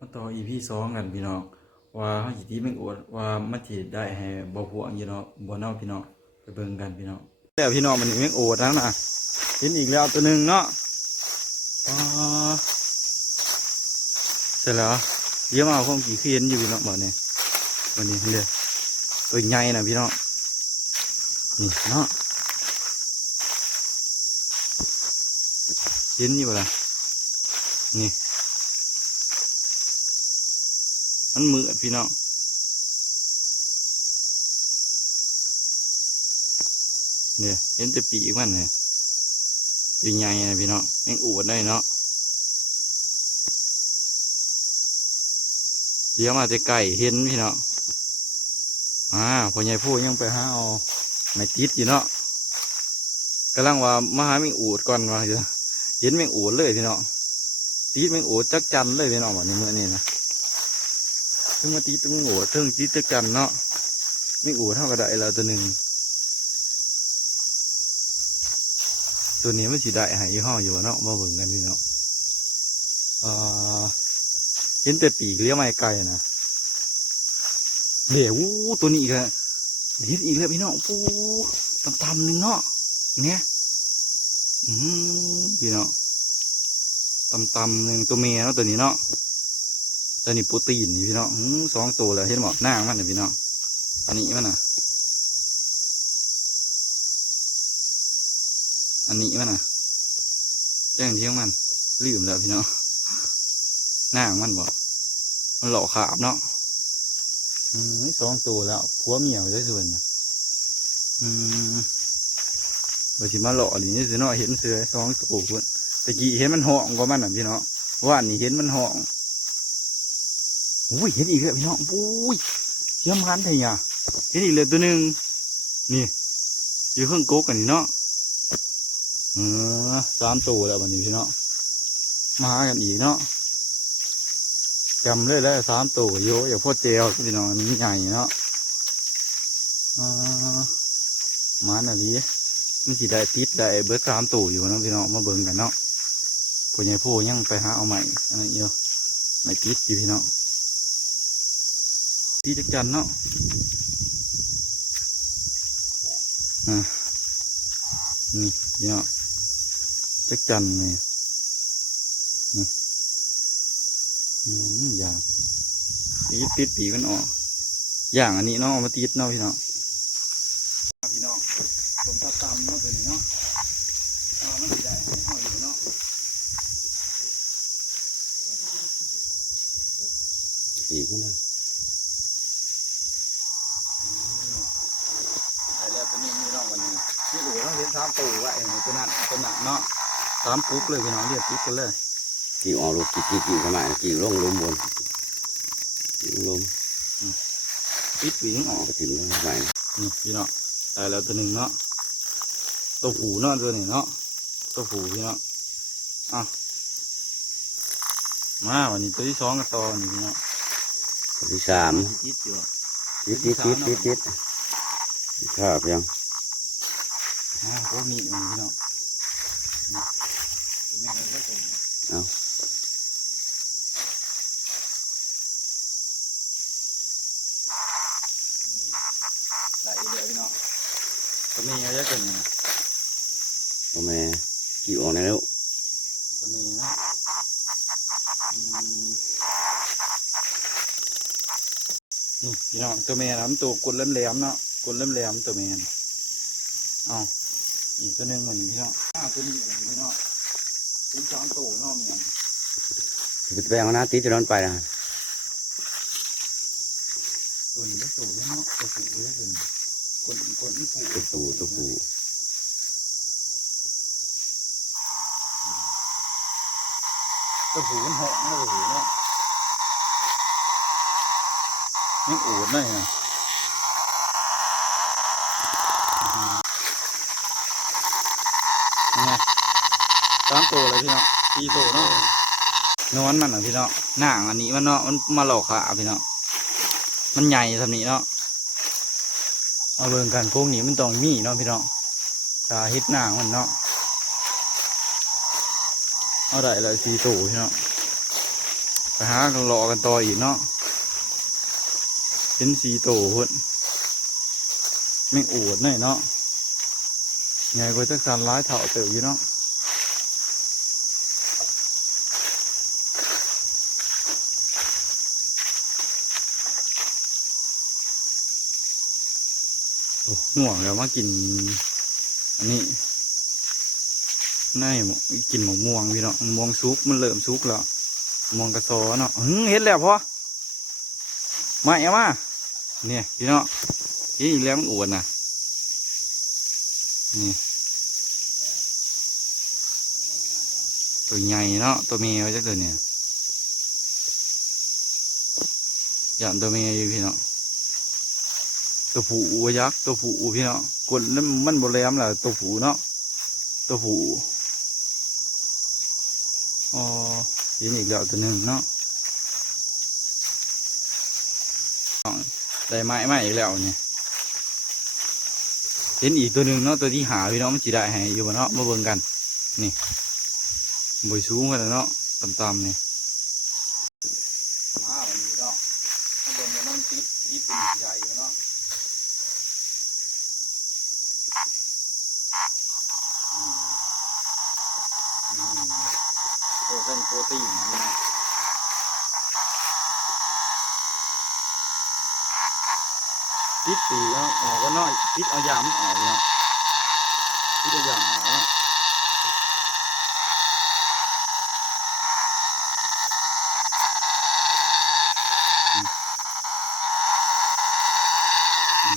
มาต่อ EP สองกันพี่น้องว่าเฮาสิตีแม่งอวดว่ามันสิได้ให้บ่พวงอยู่เนาะบ่เนาพี่น้องไปเบิ่งกันพี่น้องแล้วพี่น้องมันแม่งอวดแล้วนะเห็นอีกแล้วตัวหนึ่งเนาะอ๋อเสร็จแล้วเดี๋ยมเอาของกี่เขียนอยู่พี่น้องบ่เนี่ยวันนี้เด้อตัวใหญ่นะพี่น้องนี่เนาะเห็นอยู่บ่ล่ะนี่ มันมืดพี่น้องเนี่ยเห็นแต่ปีกมันเนี่ยตัวใหญ่นะพี่น้องยังอวดได้เนาะเลี้ยวมาแต่ไก่เห็นพี่น้องอ่าพ่อใหญ่พูดยังไปหาเอาไม่ติดอยู่เนาะกำลังว่ามาหาแมงอูดก่อนว่าเห็นแมงอูดเลยพี่น้องติดแมงอูดจักจันเลยพี่น้องวันนี้เมื่อนี้นะ ถึงมาตีตึงหัวถึงตีตึกกันเนาะไม่อู่เท่ากับได้แล้วตัวหนึ่งตัวนี้ไม่สีได้หายยี่ห้ออยู่เนาะมาเบิ่งกันพี่เนาะเอ่าเห็นแต่ปีกเลี้ยวไม่ไกลนะเดี๋ยวตัวนี้อีกแล้วเห็นอีกแล้วพี่น้องปูตำๆหนึ่งเนาะเนี่ยอืมพี่เนาะตำๆหนึ่งตัวเมียเนาะตัวนี้เนาะ ตัวนี้โปรตีนนี่พี่น้องอื้อสองตัวเลยเห็นบอกหน้ามันนะพี่น้องอันนี้มันนะอันนี้มันนะแจ้งเที่ยงมันลืมแล้วพี่น้องหน้ามันบอกมันหลอกขาบเนาะอืมสองตัวแล้วผัวเมียไปได้ส่วนนะอืมบางทีมาหลอกอะไรนี่สิเนาะเห็นเสือสองตัวพุ่นตะกี้เห็นมันห่องกว่ามันน่ะพี่น้องว่าอันนี้เห็นมันห่อง อุ้ยเห็นอีกแล้วพี่น้องอุ้ยเยี่ยมพันเลยอะเห็นอีกเลยตัวหนึ่งนี่อยู่เครื่องโก๊กกันนี่เนาะเออสามตัวแล้ววันนี้พี่น้องมาหากันอีกเนาะจำเลยแล้วสามตัวโยอย่างพ่อเจลพี่น้องมันใหญ่เนาะอ่ามาหน่ะดิมันสิได้ติดได้เบิร์ดสามตัวอยู่เนาะพี่น้องมาเบิ่งกันเนาะผู้ใหญ่ผู้ยังไปหาเอาใหม่อะไรเงี้ยไม่ติดอยู่พี่น้อง ที่จักจันเนาะอ่านี่เนาะจักจันนี่นี่นี่อย่างติดติดปีกมันออกอย่างอันนี้เนาะมาตีดเนาะพี่เนาะพี่น้องผมตัดตามเนาะตัวนี้เนาะเอามันสิได้ให้เฮาอยู่เนาะ อีกมันนะ ไอ้แล้วตัวนี้มีน้องวันนี้ที่อู่ต้อง เลี้ยงสามตัวไว้ตัวนั้นตัวนั้นเนาะสามปุ๊กเลยพี่น้องเรียกปุ๊กกันเลยกี่ออกลูกกี่กี่กี่ขนาดกี่ลงลมบนกี่ลมปิดปีงออกถึงลงไปนี่พี่เนาะได้แล้วตัวหนึ่งเนาะตัวผูเนาะตัวนี้เนาะตัวผูพี่เนาะอะมาวันนี้ตัวที่สองกันต่อนี่พี่เนาะตัวที่สามติดอยู่ติดติดติดติดติดครับยัง อ่าพวกนี้พี่เนาะนี่ตัวแม่ก็ตัวนี้เอาได้อีกแล้วพี่เนาะตัวแม่ก็จะเป็นไงพ่อแม่กี่ออกในแล้วตัวแม่เนาะอืมนี่พี่น้องตัวแม่นะมันตัวกดแหลมๆเนาะกดแหลมๆตัวแม่น่ะเอ้า อีกตัวหนึ่งเหมือนพี่น้องอ่าตัวนี้เหมือนพี่น้องเป็นสามตัวเนาะเมียนไปแปลงเอาหน้าติดจะนอนไปนะตัวนี้ก็ตัวเนาะตัวผูเยอะเป็นคนคนอีผูตัวปูตัวปูตัวผูมันเหาะนะตัวผูเนาะไม่อูดเลยนะนี่ไง สามตัวเลยพี่เนาะสี่ตัวเนาะนอนมันอะพี่เนาะหนังอันนี้มันเนาะมันมาหลอกขาพี่เนาะมันใหญ่ทำนี้เนาะเอาเบิ่งกันพวกนี้มันต้องมีเนาะพี่เนาะชาฮิตหนังมันเนาะเอาได้เลยสี่ตัวพี่เนาะไปหากันรอกันต่ออีกเนาะเป็นสีโตพุ่นไม่อวดหน่อยเนาะไงก็จักสันร้ายเถ่าเติบอยู่เนาะ โอ้ห่วงแล้วมากิน อันนี้น่หมกินหมกม่วงพี่เนาะม่วงซุกมันเริ่มซุกแล้วม่วงกระซอเนาะเห็นแล้วพอมาเอามาเนี่ยพี่เนาะเห็นอีกแล้วมันอวดนะนี่ตัวใหญ่เนาะตัวเมียไว้จักตัวเนี่ยอย่านตัวเมียอยู่พี่เนาะ ตัวผู้ยักษ์ตัวผู้พี่เนาะกดแล้วมันบแหลมแหละตัวผู้เนาะตัวผู้อ๋อเห็นอีกแล้วตัวหนึ่งเนาะอ๋อได้ไม้ไม้อีกแล้วเนี่ยเห็นอีกตัวหนึ่งเนาะตัวที่หาพี่เนาะมันจีได้ให้อยู่บ่เนาะมาเบิ่งกัน นี่บยสูงกันเนาะต่ำๆเนี่มาวันนี้เนาะมาเบิ่งกันน้องติดติดเป็นใหญ่อยู่เนาะ อืมโปรตีนโปรตีนนี่นะติดตีเออกก็น้อยติดเอายามออกเนาะติดเอายามออกเนาะอืมอืม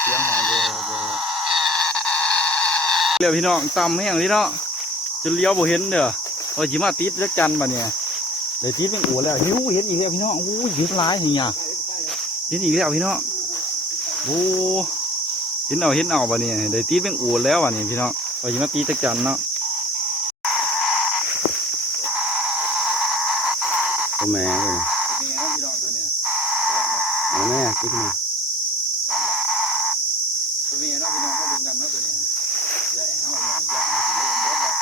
เสียงหายเบอมเบาเรียวพี่น้องตำแห้งพี่เนาะจะเลี้ยวบ่เห็นเด้อว่าจิมาติดแล้วจันบ่เนี่ยเดี๋ยวติดยังอัวแล้วหิวเห็นอีกแล้วพี่น้องโอ้ยเห็นหลายเหี่ยเห็นอีกแล้วพี่น้อง โอ้เห็นเอาเห็นเอาบ่เนี่ยเดี๋ยวติดยังอัวแล้วบ่เนี่ยพี่น้องว่าจิมาติดแล้วจันเนาะตัวแม่เลยนี่นะพี่น้องตัวเนี่ยเอาแม่กินมาตัวนี้เนาะพี่น้องมาเบิ่งกันเนาะตัวเนี่ยอย่าแห้วเนี่ยยาให้สิเล่นเบิดแล้ว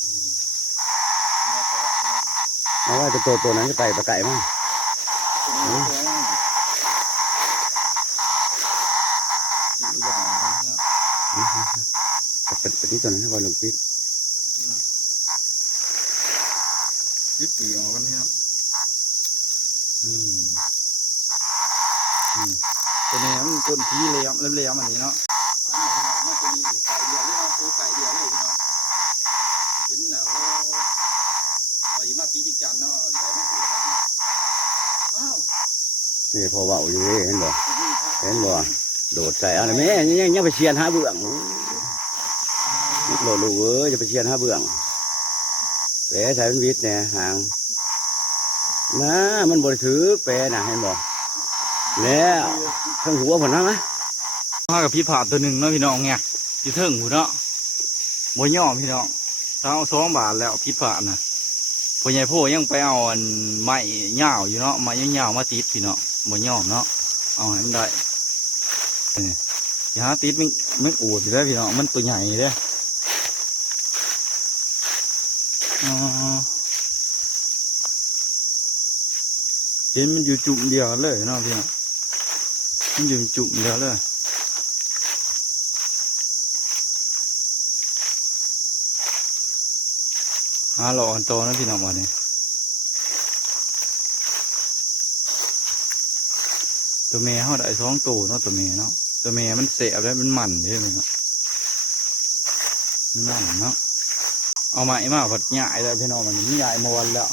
อืมเนี่ยต่อเนาะเอาว่าจะตัวตัวนั้นจะไปประไก่มั้ง ตัวนี้ตัวนี้อีกอย่างหนึ่งเนาะ จะ เป็นไปที่ตัวนั้นให้ก่อนหลวงปิดยึดปีออกกันเนี่ยอืมอืมตัวนี้มันก้นทีเหลี่ยมเหลี่ยมๆอันนี้เนาะอันนี้พี่น้องมันตัวนี้ไก่เดียวนี่เนาะตัวไก่เดียวเลยพี่น้องกินแล้วพอยิมาตีจิกจันเนาะแต่ไม่ถูกกันอ้าวนี่พอเบาอยู่นี่เห็นบ่ตัวนี้ครับเห็นบ่โดดใส่เอาเลยแม่ยังยังยังไปเชียนหาเบื้องนิด โหลดลูกเอ้ยจะไปเชียนห้าเบื้องแหลใส่เป็นวิทย์เนี่ยหางนะมันบริถือแปรน่ะเห็นบ่แล้วข้างหัวผมนะมะมากับพี่ผ่าตัวหนึ่งเนาะพี่น้องไงอยู่เทิงหูเนาะบนย่อมพี่น้องเท้าสองบาทแล้วพี่ผ่าน่ะพ่อใหญ่พ่อยังไปเอาอันไม้เหย่าอยู่เนาะไม้เหย่ามาติดพี่เนาะบนย่อมเนาะเอาให้มันได้นี่อย่าหาติดมันมันอวดอยู่แล้วพี่เน้องมันตัวใหญ่เลยอ๋อ เห็นมันอยู่จุ่มเดียวเลยนะพี่มันอยู่จุ่มเดียวเลยหาหลอกกันโตนะพี่น้องวันนี้ตัวเมียเขาได้สองตัวเนาะตัวเมียเนาะตัวเมียมันเสียบแล้วมันหมันเด้ไหมเนาะมันหมันเนาะ เอาไม้มาผัดใหญ่แล้วพี่น้องมันใหญ่มาวันแล้ว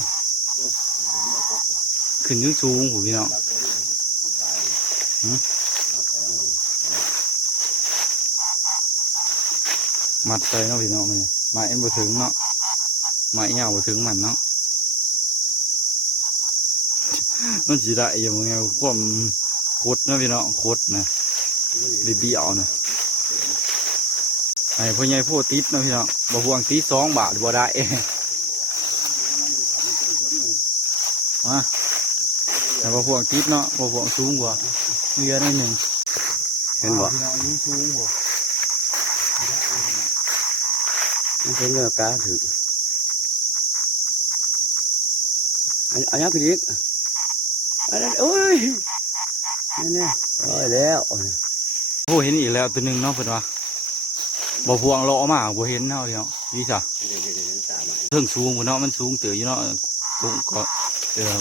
ขึ้นยุ่งสูงหูพี่น้องมัดใส่เนาะพี่น้องมันไม้เอ็นบ่ถึงเนาะไม้ยาวบ่ถึงมันเนาะมันสิได้อยังไงความโคตรนะพี่น้องโคตรนะบีบีเอานะ ไอ้พ่อใหญ่พ่อติดนะพี่น้องบ่ห่วงติดสองบาทบ่ได้มาแต่บ่ห่วงติดเนาะบ่ห่วงสูงกว่าเรือนิดหนึ่งเห็นบ่พี่น้องยิ่งสูงบ่เห็นเงือกาถืออันอันนี้คืออีกอันนั้นโอ้ยนี่นี่โอ้ยแล้วโอ้เห็นอีกแล้วตัวหนึ่งเนาะเพิ่นว่า บ่พวงเลาะมาบ่เห็นเนาะพี่น้องดีจ้ะเพิ่องสูงพุ่นเนาะมันสูงเต๋ออยู่เนาะตรงก็เออ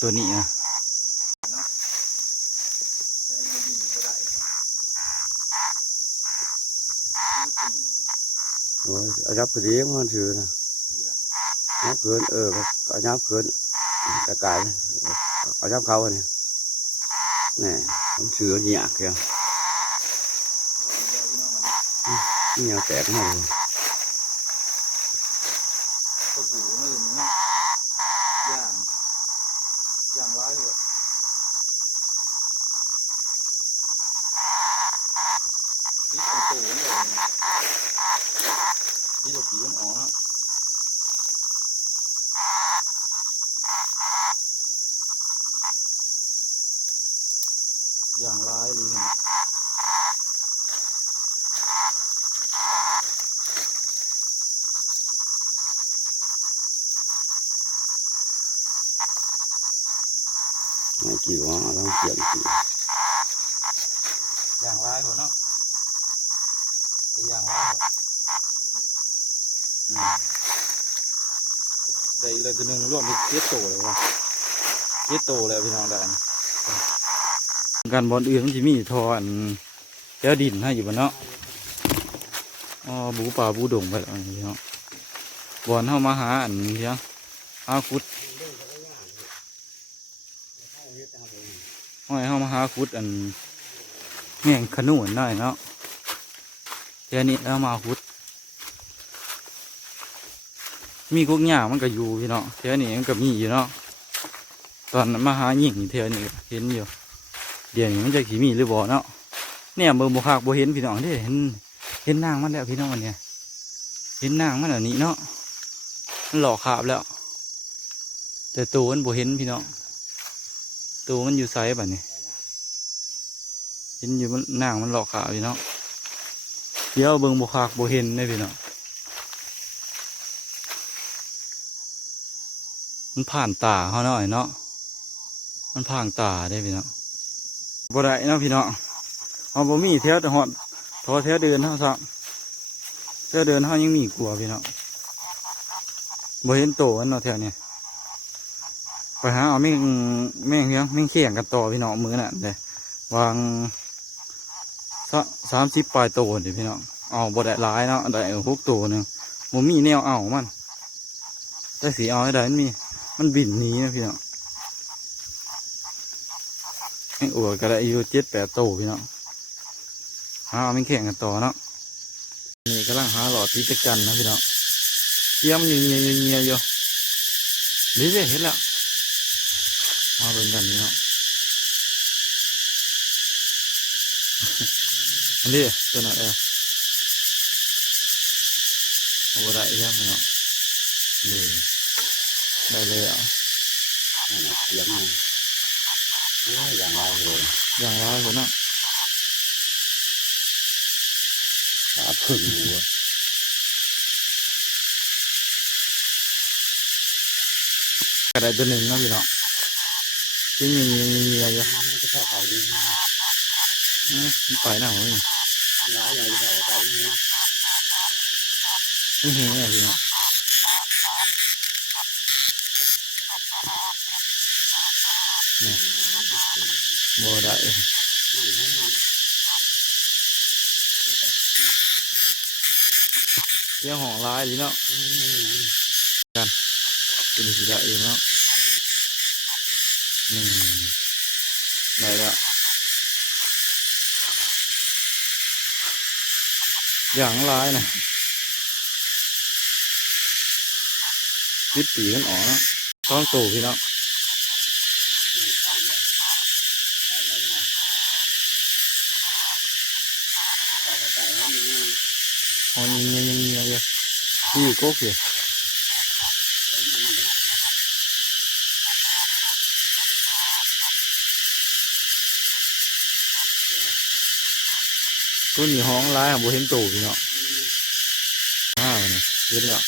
ตัวนี้นะโอ้ยอายับคืออีกมันถือนะยับเกินเอออายับเกินกระกายอายับเขาเนี่ยนี่มันถือหยากเดียว นี่เอาแตกมาเลยตัวหูนั่นเนาะย่างย่างร้ายเลยนี่ตัวโตเลยนี่ตัวผีมันออกเนาะอย่างร้ายเลยเนี่ย กี่ว่าต้องเกี่ยมกี่อย่างร้ายหัวเนาะจะอย่างร้ายหัวได้อีกเลยตัวหนึ่งรวมเป็นเจ็ดโตเลยวะเจ็ดโตแล้วพี่น้องได้การบอลอื่นมันจะมีทออันแก้วดินให้อยู่บนเนาะอ๋อบูป่าบูดงไปแล้วพี่น้องบอลเข้ามาหาอันเพียงหาคุด ห้อยเข้ามาหาคุดอันแม่งขนุนหน่อยเนาะเดี๋ยวนี้แล้วมาคุด มีกุ๊กหญ้ามันก็อยู่พี่เนาะเดี๋ยวนี้มันก็มีอยู่เนาะตอนมาหาหญิงเที่ยวนี้เห็นอยู่เดี๋ยวนี้มันจะขี่มีหรือบ่เนาะเนี่ยเบิ่งบุคากบ่เห็นพี่น้องเด้เห็นเห็นนางมันแล้วพี่น้องอันเนี่ยเห็นนางมันอันนี้เนาะมันหลอกขาบแล้ว แต่ตัวมันบ่เห็นพี่น้อง ตัวมันอยู่ไซส์แบบนี้เห็นอยู่มันนางมันหลอกขาวอยู่เนาะเดี๋ยวเบิ่งบุคากบ่เห็นได้พี่เนาะมันผ่านตาเขาหน่อยเนาะมันผ่านตาได้พี่เนาะบ่ได้เนาะพี่เนาะเอาบ่มีแถวแต่หอดทอแถวเดินเท่าซักแถวเดินเท่ายังมีกลัวพี่เนาะบ่เห็นโตมันเนาะแถวเนี้ย ไปหาเอาแม่งแม่งเฮียงแม่งเขี่ยงกันต่อพี่เนาะมือน่ะเด้วางสามสิบปลายโตเดี๋ยวพี่น้องเอาบ่ได้หลายเนาะได้หกตัวหนึ่งมันมีแนวเอามันแต่สีเอาได้มันมี มันบินหนีนะพี่น้องไอ้อวดก็ได้อายุเจ็ดแปดโตพี่น้องหาเอาไม่งแข่งกันต่อเนาะนี่กำลังหาหลอดที่ตะกันนะพี่น้องเยี่ยมเงียเงียเงียอยู่เรื่อเห็นแล้ว มาเบิ่งกันพี่น้องอันนี้ตัวไหนเออโอ้ได้ยังไงเนาะเลยได้เลยอะเสียงมันโอ้ยอย่างไรเลยอย่างไรคนน่ะขาพึ่งอยู่กระไดตัวหนึ่งนะพี่เนาะ ยังมีมีมีมีอะไรอยู่มันจะเข้าเขาดีมากเอ้ยมันไปหน้าผมนี่ร้ายอย่างที่เขาเขาเนี่ยไม่เห็นเลยพี่เนาะเนี่ยโบได้เรื่องของร้ายดีเนาะเป็นสีได้เองเนาะ อืมได้แล้วอย่างร้ายนะปิดปีกันออกเนาะท้องตู่พี่เนาะหอยเงี้ยเงี้ยเงี้ยเงี้ยที่อยู่โก๊กอยู่ ตัวนี้ห้องร้ายของบุเห็นตู่พี่เนาะอ้าวเนี่ยเห็นแล้ว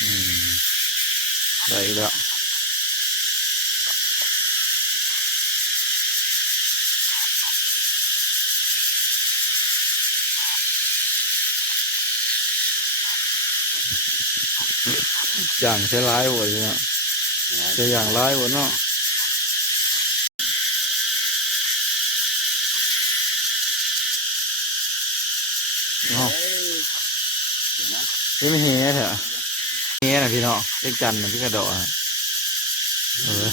อืมได้อีกแล้วอย่างใช้ร้ายหัวเลยเนาะใช้อย่างร้ายหัวเนาะเนาะ เดี๋ยว นะนี่ไม่เฮียเถอะเฮียนะพี่เนาะเล็กจันนะพี่กระโดดอะเออ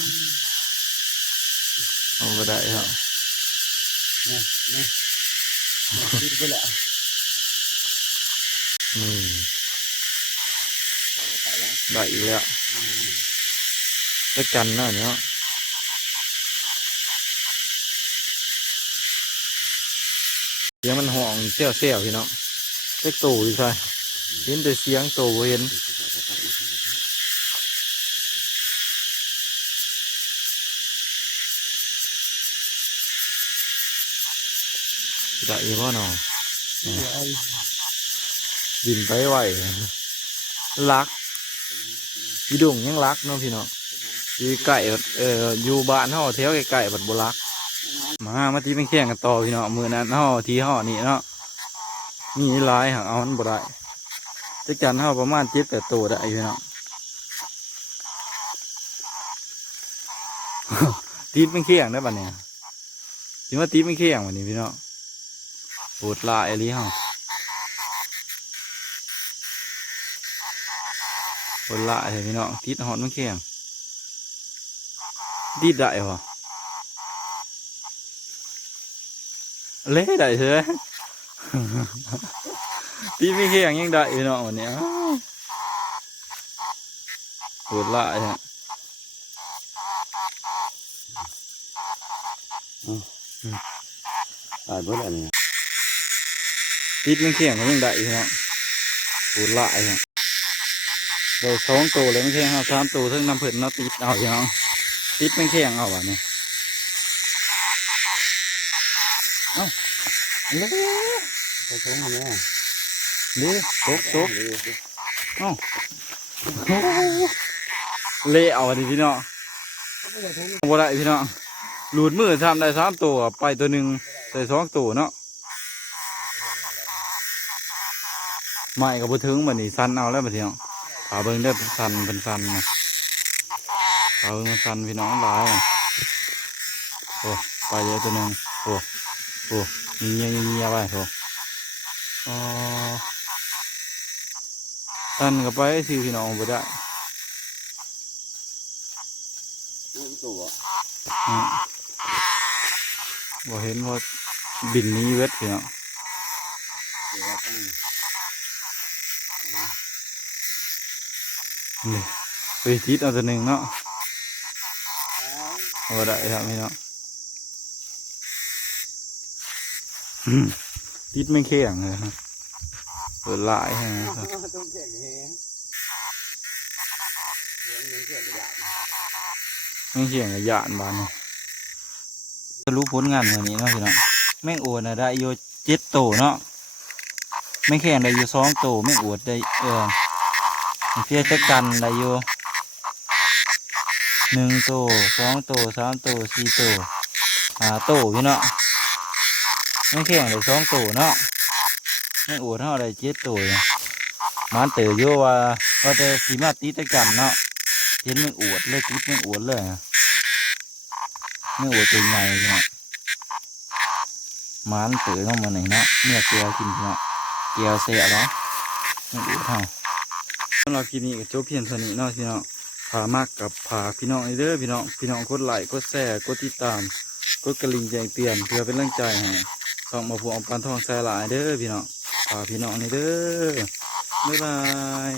เอาไปได้เหรอนี่นี่คิดไปแล้วนี่ได้อีกแล้วเล็กจันนะเนาะเสียงมันห่องเสี้ยวเสี้ยวพี่เนาะเล็กตู่อยู่ใช่ เห็นแต่เสียงตู่บ่เห็นได้อีกบ่เนาะบินไปไหวรักพี่ดุงยังรักเนาะพี่เนาะอยู่ไก่เอออยู่บ้านห่อเที่ยวไก่ๆบัดบรักมามาตีเป็นแข่งกันต่อพี่เนาะมือนั้นห่อทีห่อนี่เนาะมีหลายหางเอามันบ่ได้ จักจันห่อประมาณเจ็ดแปดตัวได้พี่เนาะตีเป็นแข่งได้ปะเนี่ยคิดว่าตีเป็นแข่งวันนี้พี่เนาะปวดลายอะไรห่อคนละเห็นพี่น้องติดหอนมันแข็งติดได้ปะเละได้เถอะติ ดไม่แข็งยังได้พี่น้องวันนี้อ้าวคนละฮะตายเบิดแล้วนี่ติดไม่แข็งก็ยังได้พี่น้องคนละฮะเราสองตัวเลยไม่แข็งเอาสามตัวทั้งน้ำเผินเนาะติดเอาพี่น้องติดไม่แข็งเอาวะเนี่ยเอ้าเละไปท้องแม่เละตกตกเร็วเละเอาดิพี่น้องบ่ได้พี่น้องหลุดมือทำได้สามตัวไปตัวหนึ่งได้สองตัวเนาะไม่กับบุถึงบันนี้สันเอาแล้วบัดนี้เนาะขาเบิ้งได้เป็นสันเป็นสันนะขาเบิ้งมันสันพี่น้องหลายนะโอ้ไปเยอะตัวหนึ่งโอ้โอ้เงียบเงียบเงียบไปโอ้ อ๋อสันกับไปสิพี่น้องบ่ได้ตัวอืมบ่เห็นว่าบินหนี้เวทพี่เนาะตัวต้องนี่ไปติดเอาตัวหนึ่งเนาะเอาบ่ได้ครับพี่เนาะอืมติดไม่เคียงเลยนะ เปิดหลายฮะต้องแข่งแฮะไม่เคียงกับยานบานนี่จะรู้ผลงานวันนี้เนาะพี่เนาะแม่งอวดนะได้อยู่เจ็ดโตเนาะแม่แข่งได้อยู่สองโตวแม่งอวดได้เออเพียจักกันได้อยู่หนึ่งโตสองโตสามโตสี่โตห้าโตพี่เนาะไม่แข่งเลยสองโตเนาะ ไม่อวดเท่าไรเจ็ดตเนี่ยมันเต๋อโยว่าว่าแต่สีมาตีตะกันเนาะเห็นไม่อวดเลยติดไม่อวดเลยอะไม่อวดตัวใหญ่เนาะมันเต๋อเข้ามาไหนเนาะเมื่อเกลียวกินเนาะเกลียวเสียเนาะไม่อวดเท่าสำหรับคลิปนี้ก็จบเพียงเท่านี้เนาะพี่เนาะผามากกับผาพี่น้องเด้อพี่น้องพี่น้องกดไลค์กดแชร์กดติดตามกดกระลิ่งแจ้งเตือนเพื่อเป็นแรงใจให้ส่องมาพูออมปานทองแซ่หลายเด้อพี่น้อง ฝากพี่น้องในเด้อบ๊ายบาย